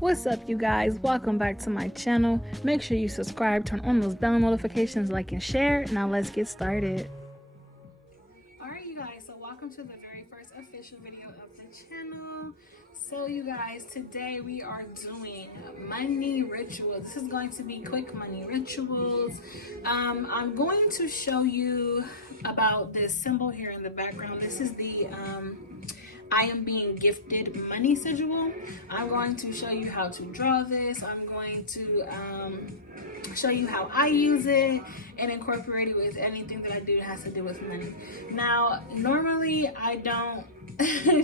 What's up, you guys? Welcome back to my channel. Make sure you subscribe, turn on those bell notifications, like and share. Now let's get started. Alright, you guys, so welcome to the very first official video of the channel. So you guys, today we are doing money rituals. This is going to be quick money rituals. I'm going to show you about this symbol here in the background. This is the I am being gifted money sigil. I'm going to show you how to draw this. I'm going to show you how I use it and incorporate it with anything that I do that has to do with money. Now, normally I don't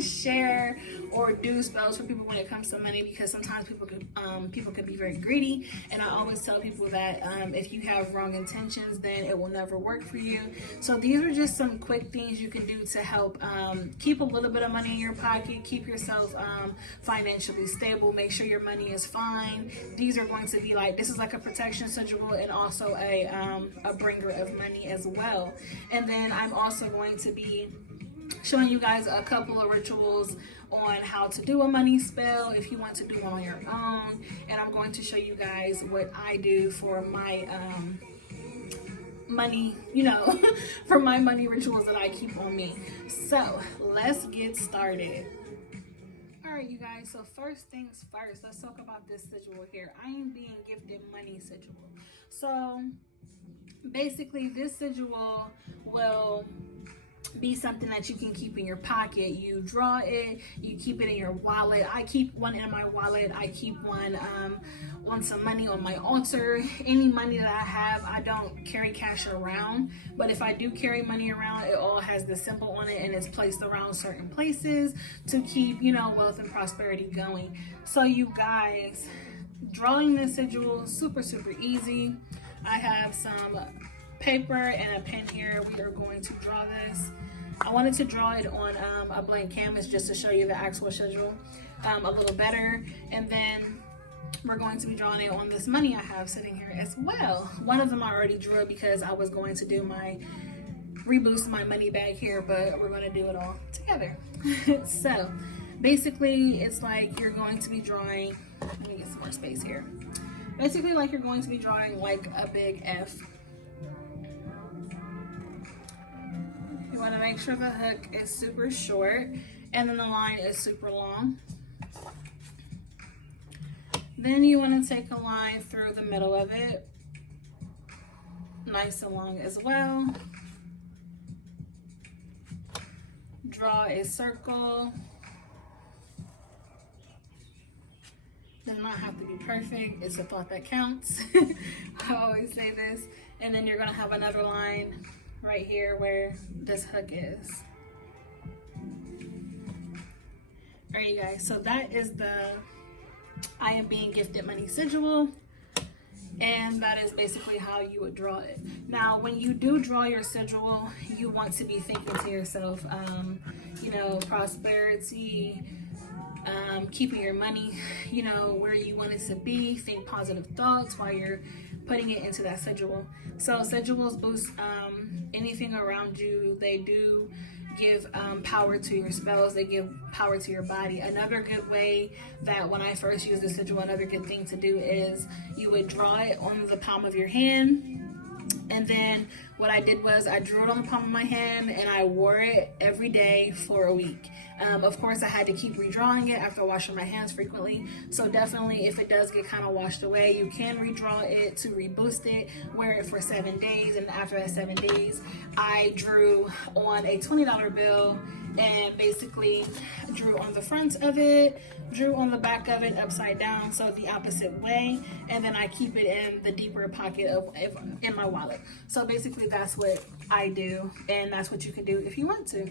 share or do spells for people when it comes to money, because sometimes people can be very greedy, and I always tell people that if you have wrong intentions, then it will never work for you. So these are just some quick things you can do to help keep a little bit of money in your pocket, keep yourself financially stable, make sure your money is fine. These are going to be like, this is like a protection sigil and also a bringer of money as well. And then I'm also going to be showing you guys a couple of rituals on how to do a money spell if you want to do one on your own, and I'm going to show you guys what I do for my money, for my money rituals that I keep on me. So let's get started. Alright, you guys, so first things first, let's talk about this sigil here. I am being gifted money sigil. So basically this sigil will be something that you can keep in your pocket. You draw it, you keep it in your wallet. I keep one in my wallet. I keep one on some money on my altar. Any money that I have, I don't carry cash around, but if I do carry money around, it all has the symbol on it and it's placed around certain places to keep, wealth and prosperity going. So you guys, drawing this sigil, super easy. I have some paper and a pen here. We are going to draw this. I wanted to draw it on a blank canvas just to show you the actual sigil a little better, and then we're going to be drawing it on this money I have sitting here as well. One of them I already drew because I was going to do my reboost my money bag here, but we're going to do it all together. So basically it's like you're going to be drawing, let me get some more space here. Basically like you're going to be drawing like a big F. You want to make sure the hook is super short and then the line is super long. Then you want to take a line through the middle of it, nice and long as well. Draw a circle. Does not have to be perfect, it's a thought that counts. I always say this. And then you're going to have another line right here where this hook is. Alright, you guys, so that is the I am being gifted money sigil, and that is basically how you would draw it. Now when you do draw your sigil, you want to be thinking to yourself, prosperity, keeping your money, where you want it to be. Think positive thoughts while you're putting it into that sigil. So sigils boost anything around you. They do give power to your spells. They give power to your body. Another good way that when I first used the sigil, another good thing to do is you would draw it on the palm of your hand. And then what I did was I drew it on the palm of my hand and I wore it every day for a week. Of course, I had to keep redrawing it after washing my hands frequently. So definitely, if it does get kind of washed away, you can redraw it to reboost it, wear it for 7 days. And after that 7 days, I drew on a $20 bill and basically drew on the front of it, drew on the back of it upside down, so the opposite way, and then I keep it in the deeper pocket in my wallet. So basically that's what I do, and that's what you can do if you want to.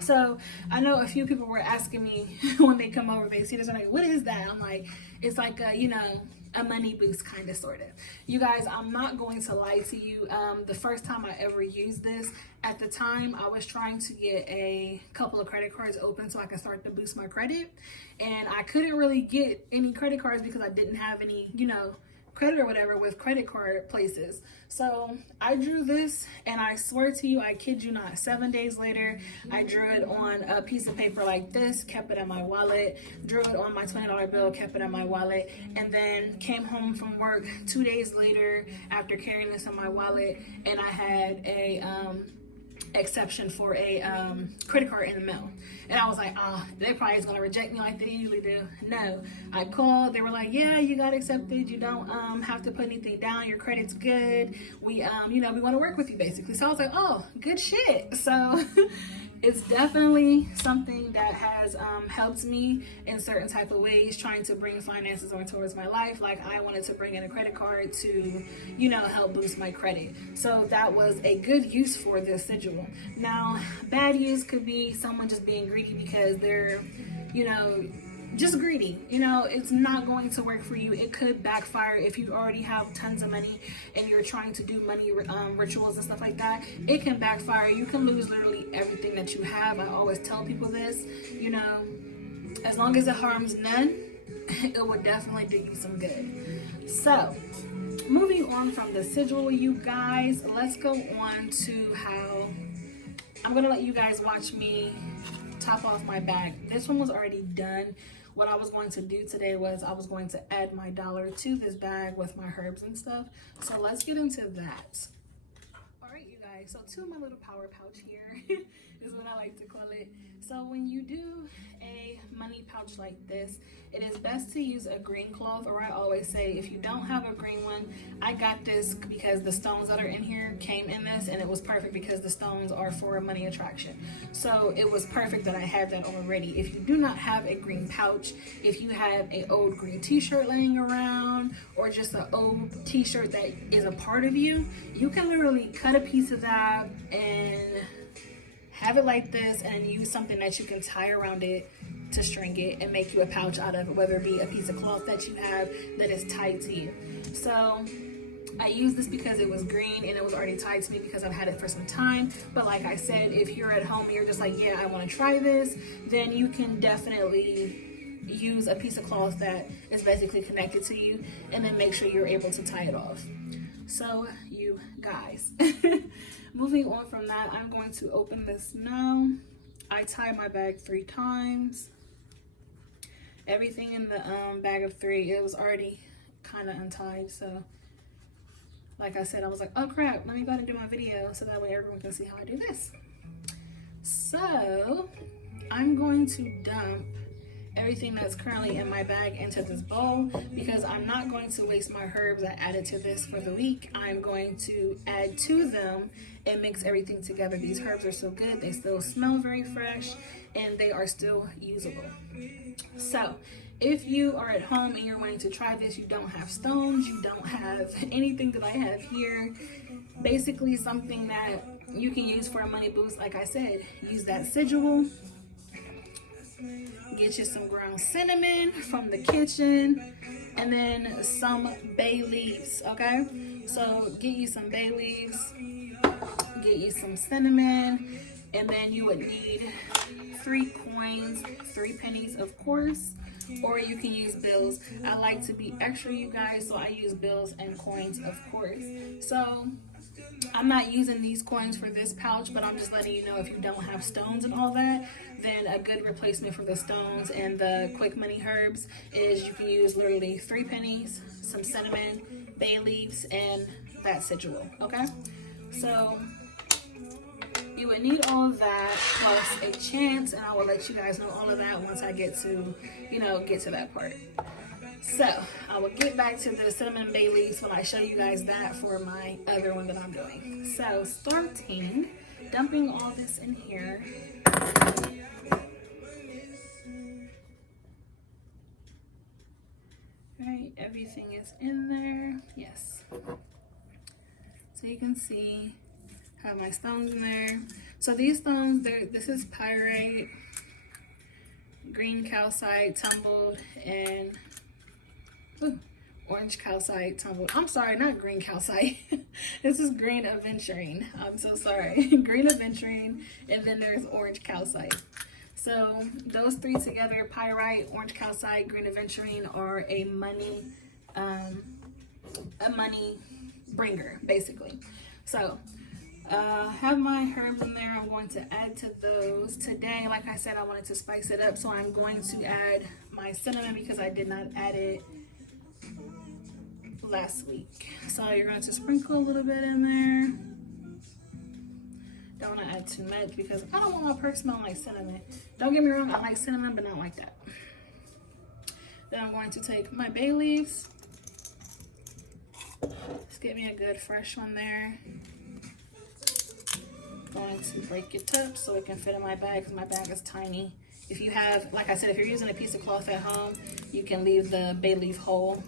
So I know a few people were asking me when they come over, they see this, and like, what is that? I'm like, it's like a money boost, kind of, sort of. You guys, I'm not going to lie to you. The first time I ever used this, at the time I was trying to get a couple of credit cards open so I could start to boost my credit, and I couldn't really get any credit cards because I didn't have any credit or whatever with credit card places. So I drew this, and I swear to you, I kid you not, 7 days later, I drew it on a piece of paper like this, kept it in my wallet, drew it on my $20 bill, kept it in my wallet, and then came home from work 2 days later after carrying this in my wallet, and I had a exception for a credit card in the mail. And I was like, they probably is gonna reject me like they usually do. No, I called, they were like, yeah, you got accepted, you don't have to put anything down, your credit's good, we we want to work with you, basically. So I was like, oh, good shit. So it's definitely something that has helped me in certain type of ways, trying to bring finances on towards my life. Like, I wanted to bring in a credit card to, help boost my credit. So that was a good use for this sigil. Now, bad use could be someone just being greedy because they're, just greedy. It's not going to work for you. It could backfire if you already have tons of money and you're trying to do money rituals and stuff like that. It can backfire. You can lose literally everything that you have. I always tell people this, as long as it harms none, it will definitely do you some good. So moving on from the sigil, you guys, let's go on to how I'm going to let you guys watch me top off my bag. This one was already done. What I was going to do today was I was going to add my dollar to this bag with my herbs and stuff. So let's get into that. All right, you guys. So to my little power pouch here is what I like to call it. So when you do a money pouch like this, it is best to use a green cloth, or I always say if you don't have a green one, I got this because the stones that are in here came in this, and it was perfect because the stones are for a money attraction. So it was perfect that I had that already. If you do not have a green pouch, if you have an old green t-shirt laying around, or just an old t-shirt that is a part of you, you can literally cut a piece of that and have it like this and use something that you can tie around it to string it and make you a pouch out of it, whether it be a piece of cloth that you have that is tied to you. So I used this because it was green and it was already tied to me because I've had it for some time. But like I said, if you're at home and you're just like, yeah, I want to try this, then you can definitely use a piece of cloth that is basically connected to you, and then make sure you're able to tie it off. So you guys, moving on from that, I'm going to open this now. I tie my bag 3 times. Everything in the bag of 3, it was already kind of untied. So like I said, I was like, oh crap, let me go ahead and do my video so that way everyone can see how I do this. So I'm going to dump everything that's currently in my bag into this bowl because I'm not going to waste my herbs I added to this for the week. I'm going to add to them and mix everything together. These herbs are so good. They still smell very fresh and they are still usable. So if you are at home and you're wanting to try this, you don't have stones, you don't have anything that I have here, basically something that you can use for a money boost, like I said, use that sigil. Get you some ground cinnamon from the kitchen, and then some bay leaves, okay? So get you some bay leaves, get you some cinnamon, and then you would need 3 coins, 3 pennies, of course, or you can use bills. I like to be extra, you guys, so I use bills and coins, of course. So I'm not using these coins for this pouch, but I'm just letting you know if you don't have stones and all that, then a good replacement for the stones and the quick money herbs is you can use literally 3 pennies, some cinnamon, bay leaves, and that sigil, okay? So you would need all of that plus a chant, and I will let you guys know all of that once I get to, get to that part. So I will get back to the cinnamon and bay leaves when I show you guys that for my other one that I'm doing. So starting, dumping all this in here. Right, everything is in there. Yes. So you can see I have my stones in there. So these stones, this is pyrite, green calcite tumbled, and orange calcite tumbled. I'm sorry, not green calcite. This is green aventurine. I'm so sorry. Green aventurine, and then there's orange calcite. So those 3 together, pyrite, orange calcite, green aventurine, are a money a money bringer, basically. So have my herbs in there. I'm going to add to those today. Like I said, I wanted to spice it up, so I'm going to add my cinnamon because I did not add it last week. So you're going to sprinkle a little bit in there. Don't want to add too much because I don't want my purse smelling like cinnamon. Don't get me wrong, I like cinnamon, but not like that. Then I'm going to take my bay leaves. Just give me a good fresh one there. Going to break it up so it can fit in my bag because my bag is tiny. If you have, like I said, if you're using a piece of cloth at home, you can leave the bay leaf whole.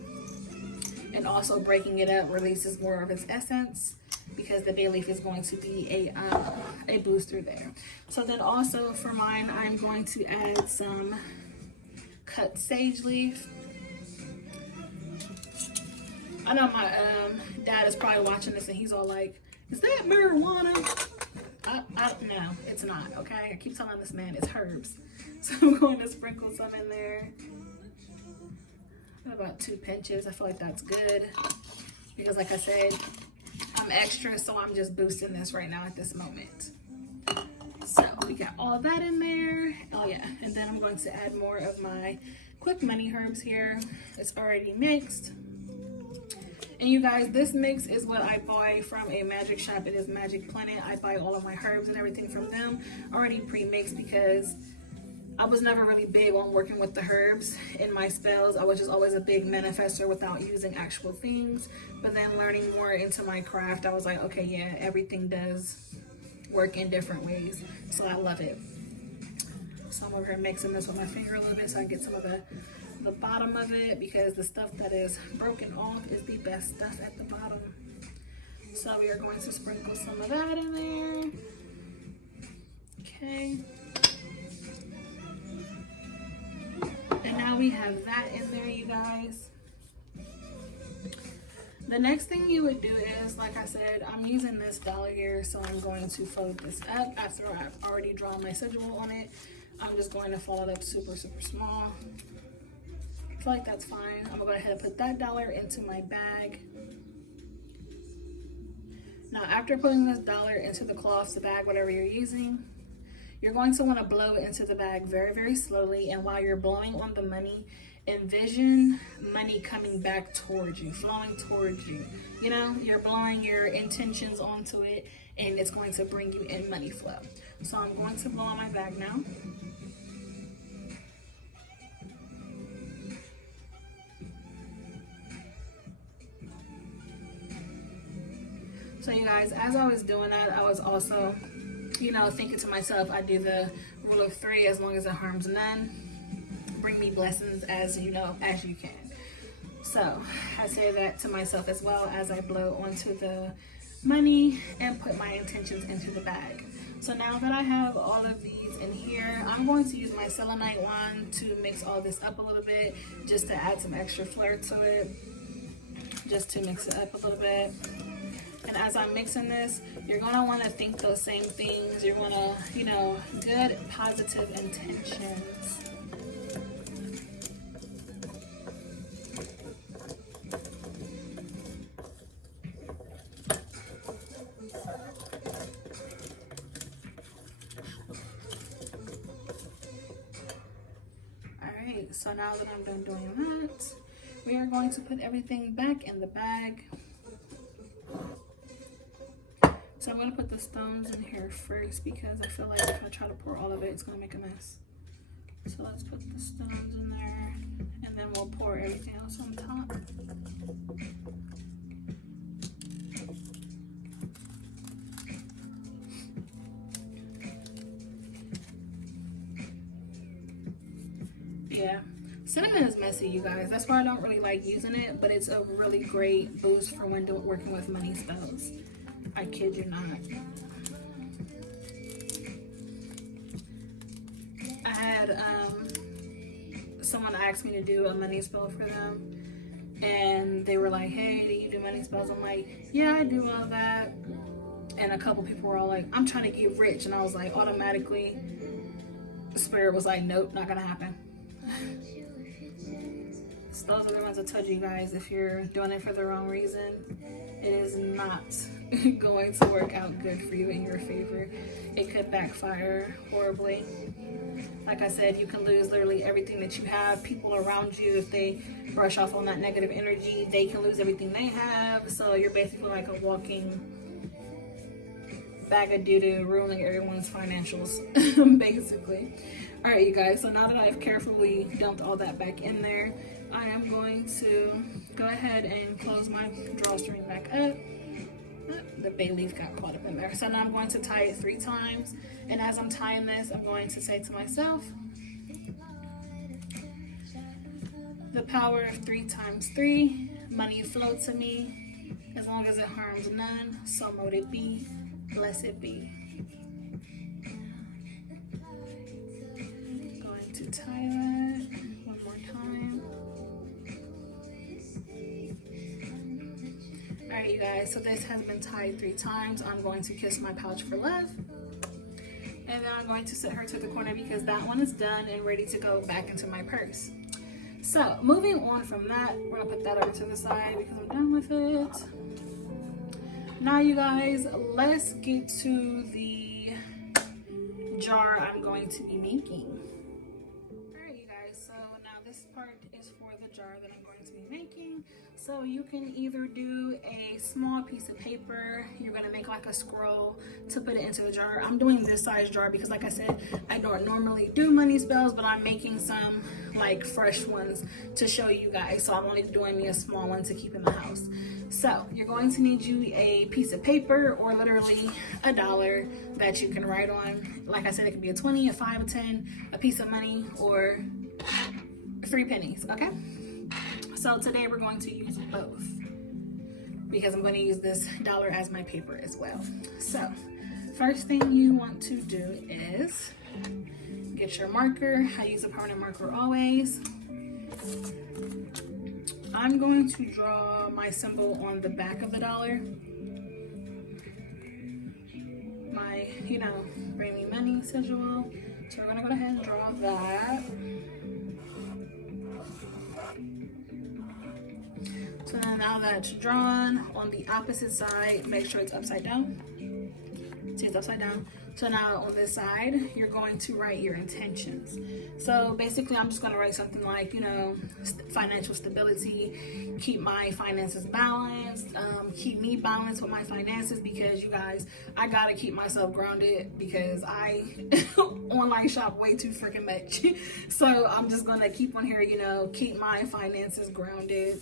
And also breaking it up releases more of its essence because the bay leaf is going to be a booster there. So then also for mine, I'm going to add some cut sage leaf. I know my dad is probably watching this and he's all like, is that marijuana? No, it's not, okay? I keep telling this man it's herbs. So I'm going to sprinkle some in there. About 2 pinches. I feel like that's good. Because like I said, I'm extra, so I'm just boosting this right now at this moment. So we got all that in there. Oh yeah, and then I'm going to add more of my quick money herbs here. It's already mixed. And you guys, this mix is what I buy from a magic shop. It is Magic Planet. I buy all of my herbs and everything from them already pre-mixed because I was never really big on working with the herbs in my spells. I was just always a big manifester without using actual things. But then learning more into my craft, I was like, okay, yeah, everything does work in different ways. So I love it. So I'm over here mixing this with my finger a little bit so I get some of the bottom of it because the stuff that is broken off is the best stuff at the bottom. So we are going to sprinkle some of that in there. Okay. And now we have that in there, you guys. The next thing you would do is, like I said, I'm using this dollar here, so I'm going to fold this up after I've already drawn my sigil on it. I'm just going to fold it up super, super small. I feel like that's fine. I'm gonna go ahead and put that dollar into my bag. Now, after putting this dollar into the cloth, the bag, whatever you're using, you're going to want to blow it into the bag very, very slowly. And while you're blowing on the money, envision money coming back towards you, flowing towards you. You know, you're blowing your intentions onto it and it's going to bring you in money flow. So I'm going to blow on my bag now. So you guys, as I was doing that, I was also, you know, thinking to myself, I do the rule of 3, as long as it harms none. Bring me blessings as you know, as you can. So I say that to myself as well as I blow onto the money and put my intentions into the bag. So now that I have all of these in here, I'm going to use my selenite wand to mix all this up a little bit, just to add some extra flair to it, just to mix it up a little bit. And as I'm mixing this, you're going to want to think those same things. You're going to, you know, good, positive intentions. Alright, so now that I'm done doing that, we are going to put everything back in the bag. So I'm going to put the stones in here first because I feel like if I try to pour all of it, it's going to make a mess. So let's put the stones in there and then we'll pour everything else on top. Yeah, cinnamon is messy, you guys. That's why I don't really like using it, but it's a really great boost for when working with money spells. I kid you not. I had someone asked me to do a money spell for them, and they were like, hey, do you do money spells? I'm like, yeah, I do all that. And a couple people were all like, I'm trying to get rich. And I was like, automatically, the spirit was like, nope, not gonna happen. those are the ones I told you guys, if you're doing it for the wrong reason, it is not going to work out good for you in your favor. It could backfire horribly. Like I said, you can lose literally everything that you have. People around you, if they brush off on that negative energy, they can lose everything they have. So you're basically like a walking bag of doo-doo, ruining everyone's financials, basically. All right, you guys, so now that I've carefully dumped all that back in there, I am going to go ahead and close my drawstring back up. The bay leaf got caught up in there. So now I'm going to tie it 3 times. And as I'm tying this, I'm going to say to myself, the power of 3 times 3, money flow to me, as long as it harms none, so mote it be, blessed be. Going to tie that one more time. All right, you guys, so this has been tied 3 times. I'm going to kiss my pouch for love. And then I'm going to set her to the corner because that one is done and ready to go back into my purse. So moving on from that, we're gonna put that over to the side because I'm done with it. Now you guys, let's get to the jar I'm going to be making. All right, you guys, so now this part is for the jar that I'm going to be making. So you can either do a small piece of paper, you're gonna make like a scroll to put it into the jar. I'm doing this size jar because like I said, I don't normally do money spells, but I'm making some like fresh ones to show you guys. So I'm only doing me a small one to keep in the house. So you're going to need you a piece of paper or literally $1 that you can write on. Like I said, it could be a 20, a 5, a 10, a piece of money, or 3 pennies, okay? So today we're going to use both because I'm going to use this $1 as my paper as well. So first thing you want to do is get your marker. I use a permanent marker always. I'm going to draw my symbol on the back of the $1. My, bring me money sigil. So we're going to go ahead and draw that. So now that's drawn, on the opposite side, make sure it's upside down. See, it's upside down. So now on this side, you're going to write your intentions. So basically, I'm just going to write something like, financial stability, keep my finances balanced, keep me balanced with my finances, because you guys, I got to keep myself grounded because I online shop way too freaking much. So I'm just going to keep on here, keep my finances grounded.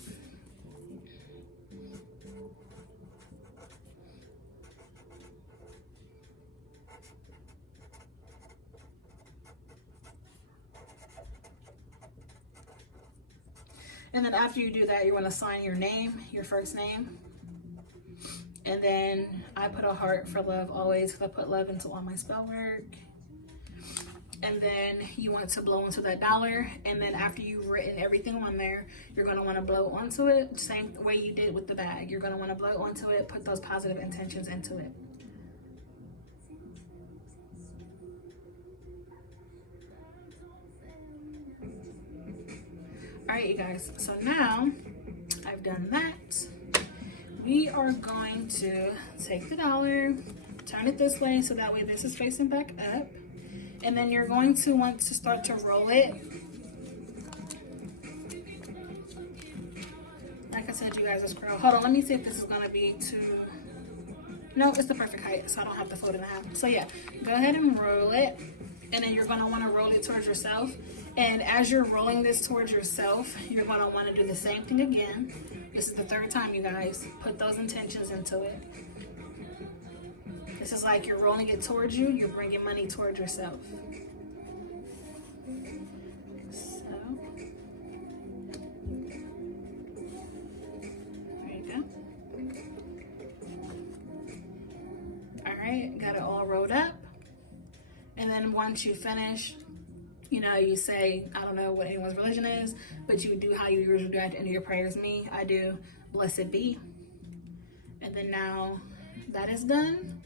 And then after you do that, you're going to sign your name, your first name. And then I put a heart for love always, because I put love into all my spell work. And then you want to blow into that $1. And then after you've written everything on there, you're going to want to blow onto it. Same way you did with the bag. You're going to want to blow onto it, put those positive intentions into it. All right, you guys, so now I've done that. We are going to take the $1, turn it this way so that way this is facing back up. And then you're going to want to start to roll it. Like I said, you guys, this curl. Hold on, let me see if this is gonna be too, no, it's the perfect height, so I don't have to fold it in half. So yeah, go ahead and roll it. And then you're gonna wanna roll it towards yourself. And as you're rolling this towards yourself, you're gonna wanna do the same thing again. This is the 3rd time, you guys. Put those intentions into it. This is like you're rolling it towards you, you're bringing money towards yourself. So, there you go. All right, got it all rolled up. And then once you finish, you say, I don't know what anyone's religion is, but you do how you usually do at the end of your prayers. Me, I do, blessed be. And then now that is done,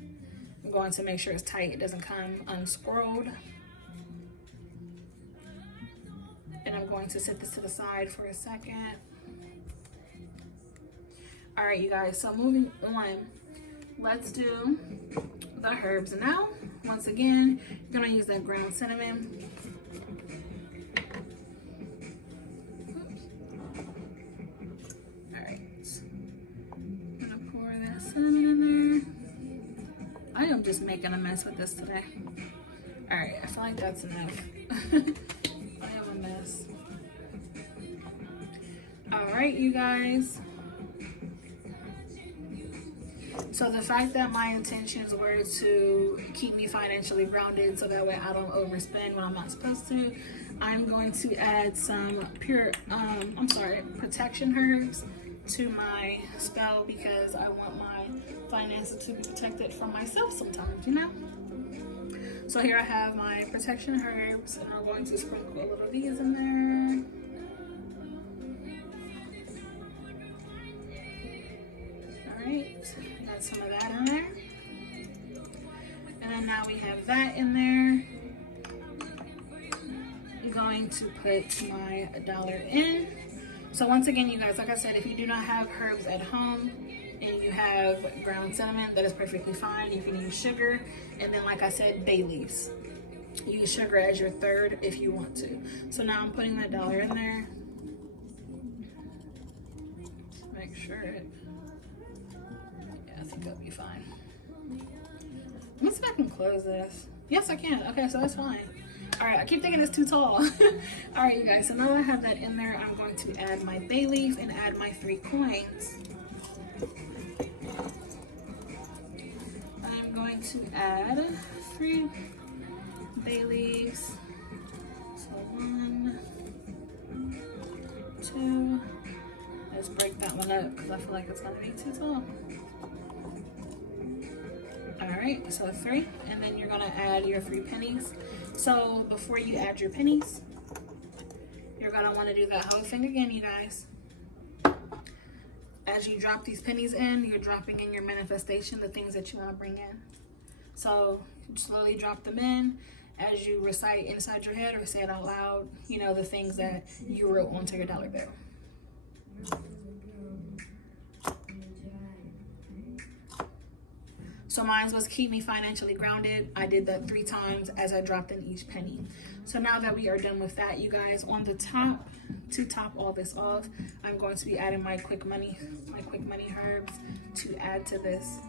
I'm going to make sure it's tight. It doesn't come unscrolled. And I'm going to set this to the side for a second. All right, you guys, so moving on, let's do the herbs now. Once again, you're gonna use that ground cinnamon. All right, I'm gonna pour that cinnamon in there. I am just making a mess with this today. All right, I feel like that's enough. I have a mess. All right, you guys. So the fact that my intentions were to keep me financially grounded so that way I don't overspend when I'm not supposed to, I'm going to add some protection herbs to my spell because I want my finances to be protected from myself sometimes, you know? So here I have my protection herbs, and I'm going to sprinkle a little of these in there. All right, got some of that in there. And then now we have that in there. I'm going to put my dollar in. So once again, you guys, like I said, if you do not have herbs at home, and you have ground cinnamon, that is perfectly fine. You can use sugar, and then like I said, bay leaves. Use sugar as your third if you want to. So now I'm putting that dollar in there. Just make sure I think it'll be fine. Let me see if I can close this. Yes, I can. Okay, so that's fine. All right, I keep thinking it's too tall. All right, you guys, so now I have that in there. I'm going to add my bay leaf and add my 3 coins. I'm going to add 3 bay leaves. So 1, 2. Let's break that one up because I feel like it's gonna be too tall. All right, so 3, and then you're gonna add your 3 pennies. So before you add your pennies, you're gonna wanna do that whole thing again, you guys. As you drop these pennies in, you're dropping in your manifestation, the things that you want to bring in. So slowly drop them in as you recite inside your head or say it out loud, you know, the things that you wrote onto your dollar bill. So mine was keep me financially grounded. I did that 3 times as I dropped in each penny. So now that we are done with that, you guys, on the top, to top all this off, I'm going to be adding my quick money herbs to add to this.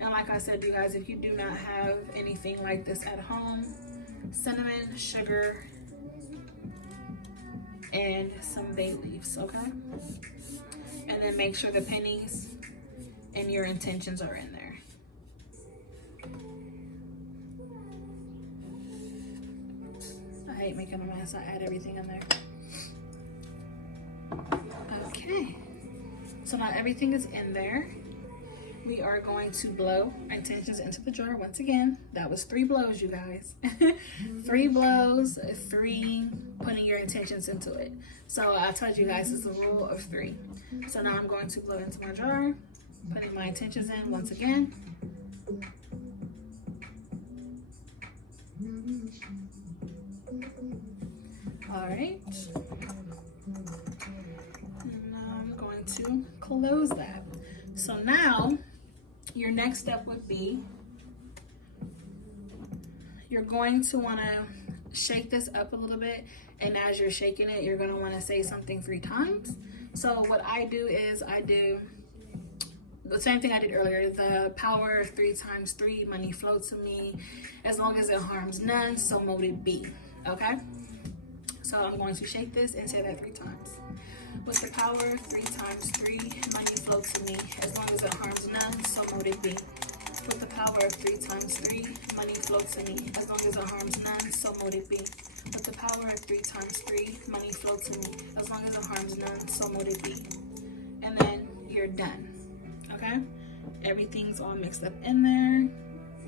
And like I said, you guys, if you do not have anything like this at home, cinnamon, sugar, and some bay leaves, okay? And then make sure the pennies and your intentions are in there. I hate making a mess. I add everything in there. Okay, so now everything is in there. We are going to blow our intentions into the jar once again. That was 3 blows, you guys. 3 blows, 3 putting your intentions into it. So I told you guys it's a rule of 3. So now I'm going to blow into my jar, putting my intentions in once again. All right. To close that. So now your next step would be you're going to want to shake this up a little bit, and as you're shaking it, you're going to want to say something 3 times. So what I do is I do the same thing I did earlier, the power of 3 times 3, money flow to me as long as it harms none, so mote it be. Okay, so I'm going to shake this and say that 3 times. With the power of 3 times 3, money flow to me as long as it harms none, so mote it be. With the power of 3 times 3, money flow to me as long as it harms none, so mote it be. With the power of 3 times 3, money flow to me as long as it harms none, so mote it be. And then you're done. Okay, everything's all mixed up in there.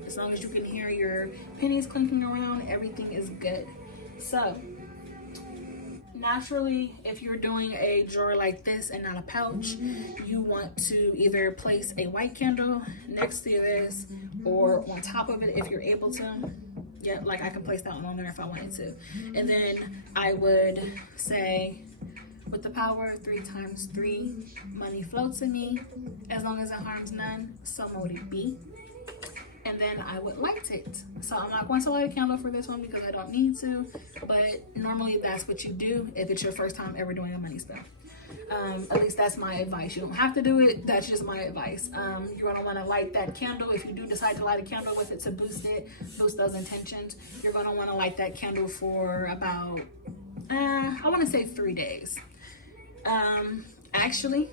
As long as you can hear your pennies clinking around, everything is good. So naturally, if you're doing a drawer like this and not a pouch, you want to either place a white candle next to this or on top of it if you're able to. yeah, like I can place that one on there if I wanted to. And then I would say, with the power of 3 times 3, money flow to me. As long as it harms none, so mote it be. And then I would light it. So I'm not going to light a candle for this one because I don't need to, but normally that's what you do if it's your first time ever doing a money spell. At least that's my advice. You don't have to do it, that's just my advice. You're gonna wanna light that candle. If you do decide to light a candle with it to boost those intentions, you're gonna wanna light that candle for about, I wanna say 3 days. Actually,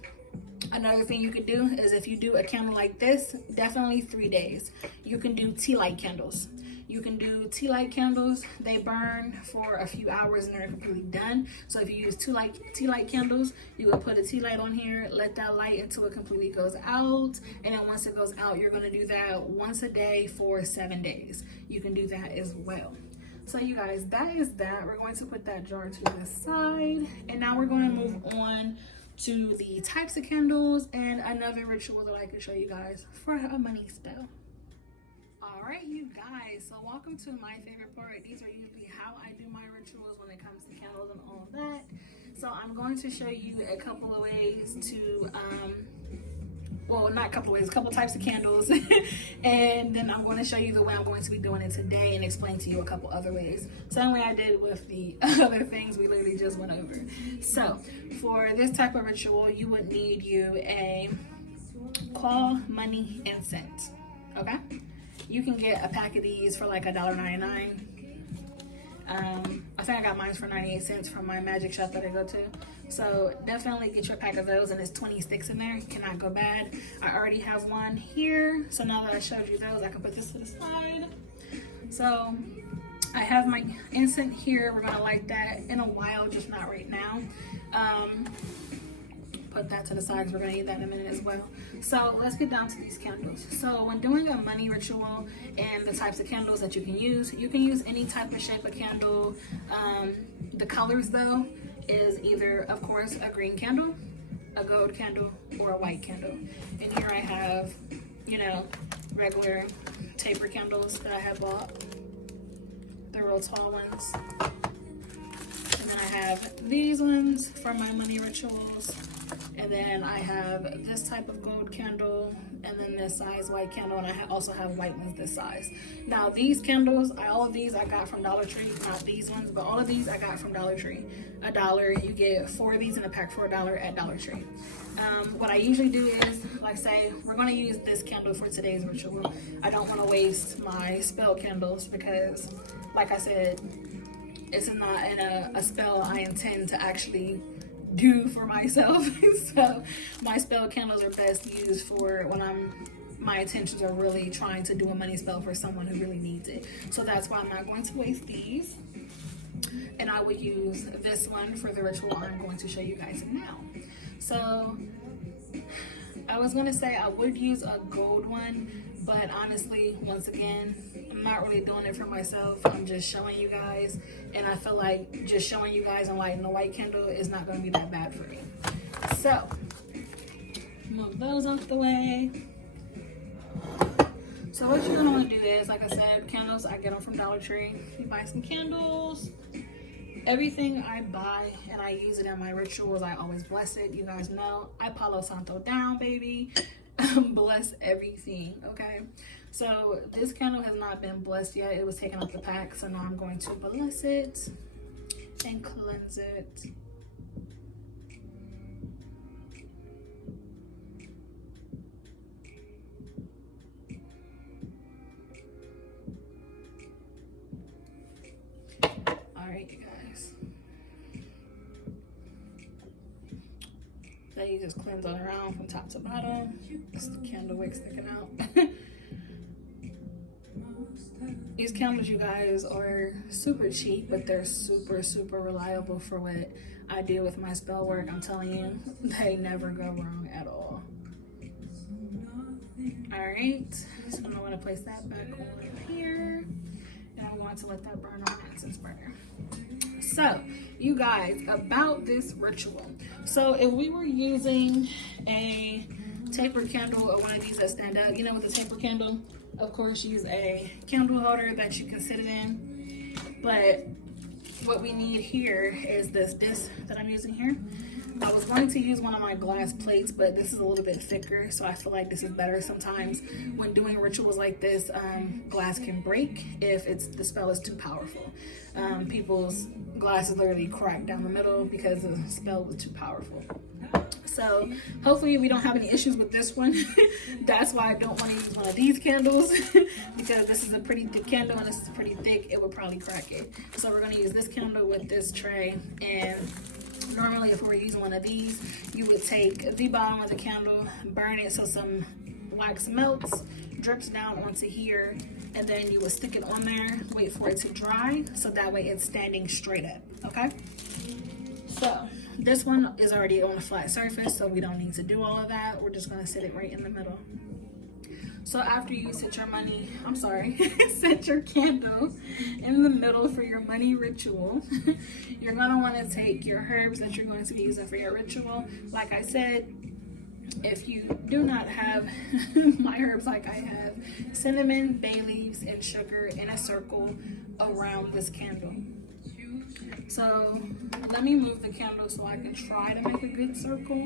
another thing you could do is if you do a candle like this, definitely 3 days. You can do tea light candles. You can do tea light candles. They burn for a few hours and they're completely done. So if you use tea light candles, you would put a tea light on here, let that light until it completely goes out. And then once it goes out, you're gonna do that once a day for 7 days. You can do that as well. So you guys, that is that. We're going to put that jar to the side. And now we're gonna move on to the types of candles and another ritual that I can show you guys for a money spell. All right, you guys, so welcome to my favorite part. These are usually how I do my rituals when it comes to candles and all that. So I'm going to show you a couple of ways to, well, not a couple of ways, a couple types of candles. And then I'm going to show you the way I'm going to be doing it today and explain to you a couple other ways. Same way I did with the other things we literally just went over. So for this type of ritual, you would need you a call money incense, okay? You can get a pack of these for like $1.99. I think I got mine for 98 cents from my magic shop that I go to. So definitely get your pack of those, and it's 20 sticks in there. Cannot go bad. I already have one here. So now that I showed you those, I can put this to the side. So I have my incense here. We're gonna light that in a while, just not right now. Put that to the side because we're gonna need that in a minute as well. So let's get down to these candles. So when doing a money ritual and the types of candles that you can use any type of shape of candle. The colors though is either, of course, a green candle, a gold candle, or a white candle. And here I have, you know, regular taper candles that I have bought. They're real tall ones. And then I have these ones for my money rituals. And then I have this type of gold candle, and then this size white candle, and I also have white ones this size. Now these candles, all of these I got from Dollar Tree, not these ones, but all of these I got from Dollar Tree. $1, you get 4 of these in a pack for $1 at Dollar Tree. What I usually do is, like say, we're gonna use this candle for today's ritual. I don't wanna waste my spell candles because, like I said, it's not a spell I intend to actually do for myself. So my spell candles are best used for when my intentions are really trying to do a money spell for someone who really needs it. So that's why I'm not going to waste these. And I would use this one for the ritual I'm going to show you guys now. So I was gonna say I would use a gold one, but honestly, once again, I'm not really doing it for myself. I'm just showing you guys, and I feel like just showing you guys and lighting a white candle is not gonna be that bad for me. So move those off the way. So what you're gonna wanna do is, like I said, candles, I get them from Dollar Tree. You buy some candles. Everything I buy and I use it in my rituals, I always bless it. You guys know, I Palo Santo down, baby. Bless everything, okay? So this candle has not been blessed yet. It was taken off the pack, so now I'm going to bless it and cleanse it. All right, you guys. Then you just cleanse it around from top to bottom. It's the candle wick sticking out. These candles, you guys, are super cheap, but they're super, super reliable for what I do with my spell work. I'm telling you, they never go wrong at all. All right, so I'm going to place that back on here, and I'm going to let that burn on the incense burner. So, you guys, about this ritual. So, if we were using a taper candle or one of these that stand up, you know, with a taper candle, of course, use a candle holder that you can sit it in. But what we need here is this disc that I'm using here. I was going to use one of my glass plates, but this is a little bit thicker, so I feel like this is better. Sometimes when doing rituals like this, glass can break if the spell is too powerful. People's glasses literally crack down the middle because the spell was too powerful. So hopefully we don't have any issues with this one. That's why I don't want to use one of these candles because this is a pretty thick candle and this is pretty thick. It would probably crack it. So we're going to use this candle with this tray. And normally if we were using one of these, you would take the bottom of the candle, burn it so some wax melts, drips down onto here, and then you would stick it on there, wait for it to dry, so that way it's standing straight up, okay? So this one is already on a flat surface, so we don't need to do all of that. We're just gonna sit it right in the middle. So after you set your money, set your candle in the middle for your money ritual, you're gonna wanna take your herbs that you're going to be using for your ritual. Like I said, if you do not have my herbs like I have, cinnamon, bay leaves, and sugar in a circle around this candle. So let me move the candle so I can try to make a good circle.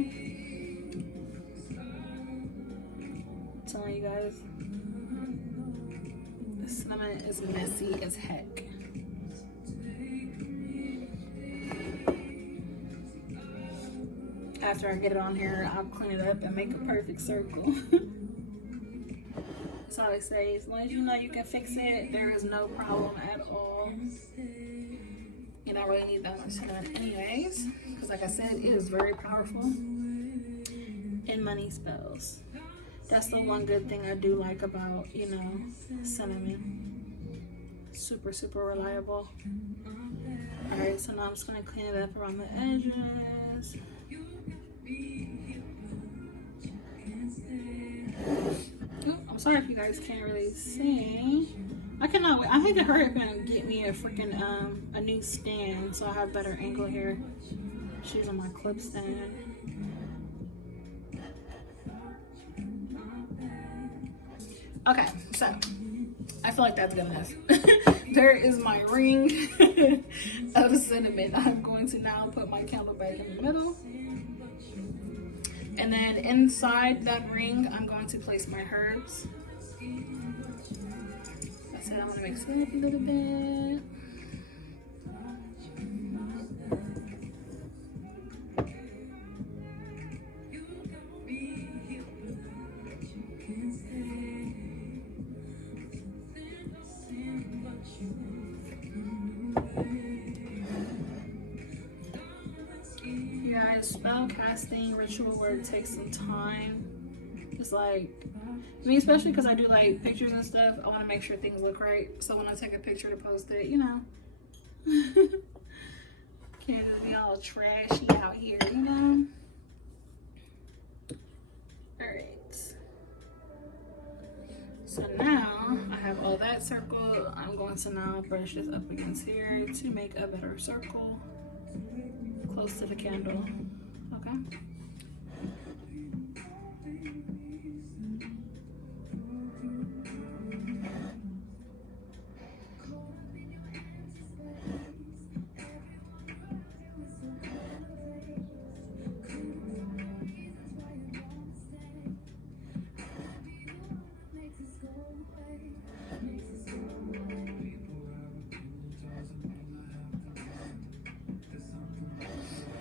I'm telling you guys, the cinnamon is messy as heck. After I get it on here, I'll clean it up and make a perfect circle. That's all I say. As long as you know you can fix it, there is no problem at all. You don't really need that much cinnamon anyways, because like I said, it is very powerful in money spells. That's the one good thing I do like about, you know, cinnamon. Super, super reliable. Alright, so now I'm just going to clean it up around the edges. Ooh, I'm sorry if you guys can't really see. I cannot wait. I think I heard gonna get me a freaking a new stand so I have better angle here. She's on my clip stand. Okay, so I feel like that's good enough. There is my ring of cinnamon. I'm going to now put my candle back in the middle. And then inside that ring, I'm going to place my herbs. That's it. I'm going to mix it up a little bit. Spell casting ritual work takes some time. It's like, I mean, especially because I do like pictures and stuff, I want to make sure things look right. So when I take a picture to post it, you know, can't just be all trashy out here, you know. All right. So now I have all that circle. I'm going to now brush this up against here to make a better circle close to the candle. Okay.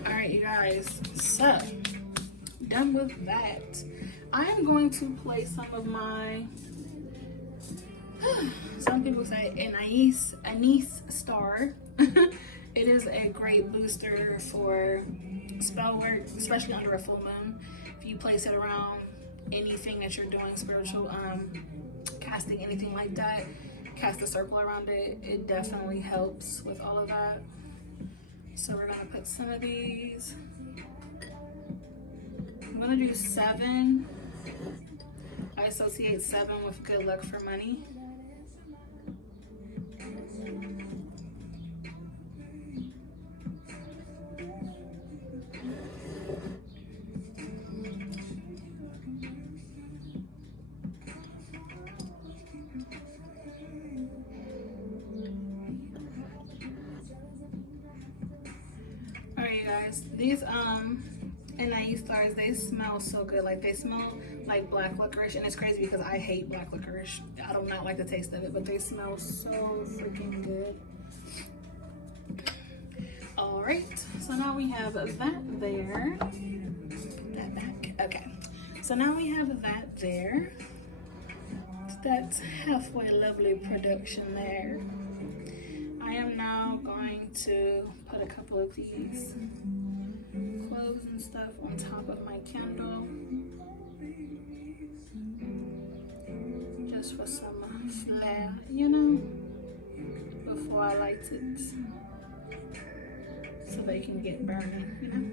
Alright, you guys, so done with that. I am going to play some of my, some people say anise star. It is a great booster for spell work, especially under a full moon. If you place it around anything that you're doing spiritual, casting, anything like that, cast a circle around it. It definitely helps with all of that. So we're gonna put some of these. I'm gonna do 7. I associate 7 with good luck for money. guys, these NIE stars, they smell so good. Like, they smell like black licorice, and it's crazy because I hate black licorice. I do not like the taste of it, but they smell so freaking good. All right, so now we have that there. Put that back. Okay, so now we have that there. That's halfway lovely production there. I am now going to put a couple of these cloves and stuff on top of my candle, just for some flair, you know, before I light it, so they can get burning, you know.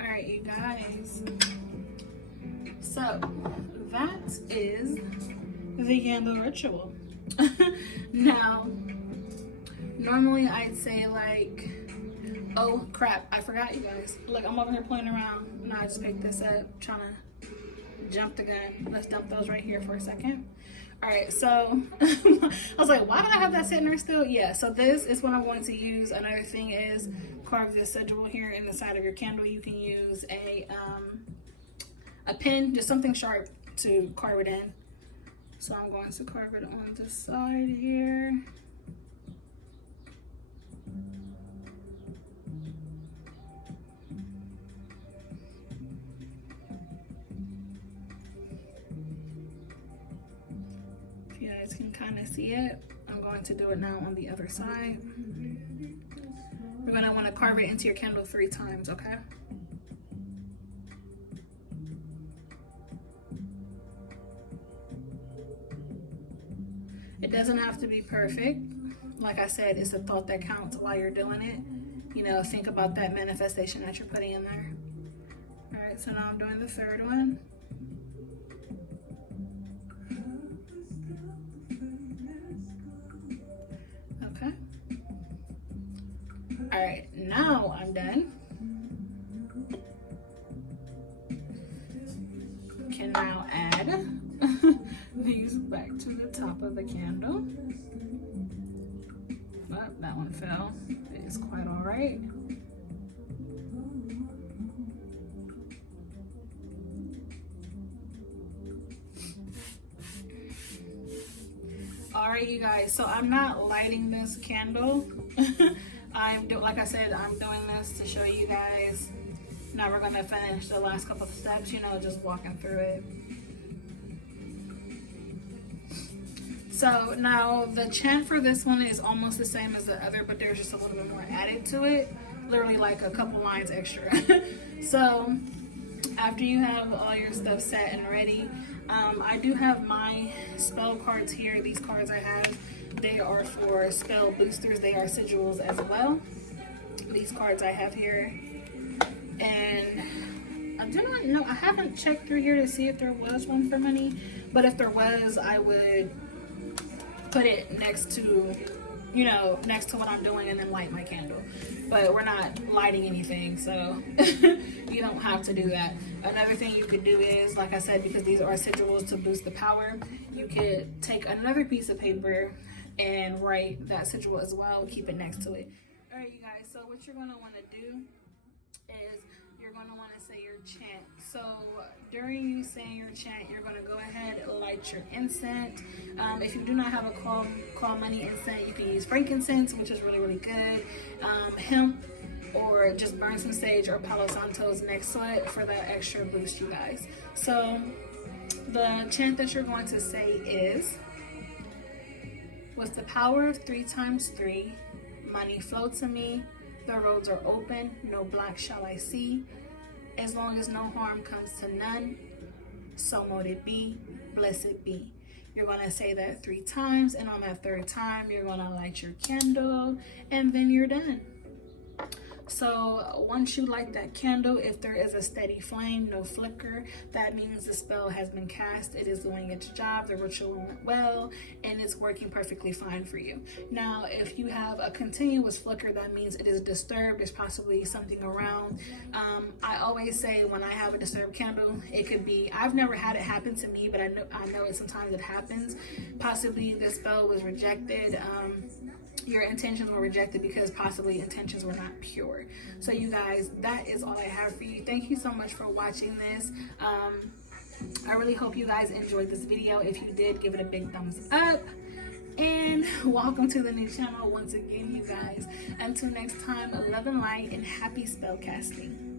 Alright, you guys, so that is the candle ritual. Now, normally I'd say like, oh crap, I forgot, you guys. Look, I'm over here playing around. Now I just picked this up, trying to jump the gun. Let's dump those right here for a second. All right, so I was like, why do I have that sitting there still? Yeah, so this is what I'm going to use. Another thing is carve this sigil here in the side of your candle. You can use a pin, just something sharp to carve it in. So I'm going to carve it on the side here. If you guys can kind of see it, I'm going to do it now on the other side. We're going to want to carve it into your candle 3 times, okay? It doesn't have to be perfect. Like I said, it's a thought that counts while you're doing it. You know, think about that manifestation that you're putting in there. All right, so now I'm doing the 3rd one. Okay. All right, now I'm done. Can now add these back to the top of the candle. Oh, that one fell. It's quite all right. All right, you guys, so I'm not lighting this candle. Like I said, I'm doing this to show you guys. Now we're gonna finish the last couple of steps, you know, just walking through it. So now the chant for this one is almost the same as the other, but there's just a little bit more added to it. Literally like a couple lines extra. So after you have all your stuff set and ready, I do have my spell cards here. These cards I have, they are for spell boosters. They are sigils as well. These cards I have here. And I do not know, I haven't checked through here to see if there was one for money, but if there was, I would put it next to, you know, next to what I'm doing and then light my candle. But we're not lighting anything, so you don't have to do that. Another thing you could do is, like I said, because these are sigils to boost the power, you could take another piece of paper and write that sigil as well, keep it next to it. All right, you guys, so what you're gonna wanna do is you're going to want to say your chant. So during you saying your chant, you're going to go ahead and light your incense. If you do not have a call money incense, you can use frankincense, which is really, really good. Hemp, or just burn some sage or Palo Santos next to it for that extra boost, you guys. So the chant that you're going to say is, with the power of 3 times 3, money flow to me. The roads are open, no black shall I see. As long as no harm comes to none, so mote it be, blessed be. You're gonna say that 3 times, and on that 3rd time, you're gonna light your candle, and then you're done. So once you light that candle, if there is a steady flame, no flicker, that means the spell has been cast. It is doing its job, the ritual went well, and it's working perfectly fine for you. Now, if you have a continuous flicker, that means it is disturbed. There's possibly something around. I always say when I have a disturbed candle, it could be, I've never had it happen to me, but I know it sometimes it happens. Possibly the spell was rejected. Your intentions were rejected because possibly intentions were not pure. So you guys, that is all I have for you. Thank you so much for watching this. I really hope you guys enjoyed this video. If you did, give it a big thumbs up. And welcome to the new channel once again, you guys. Until next time, love and light and happy spell casting.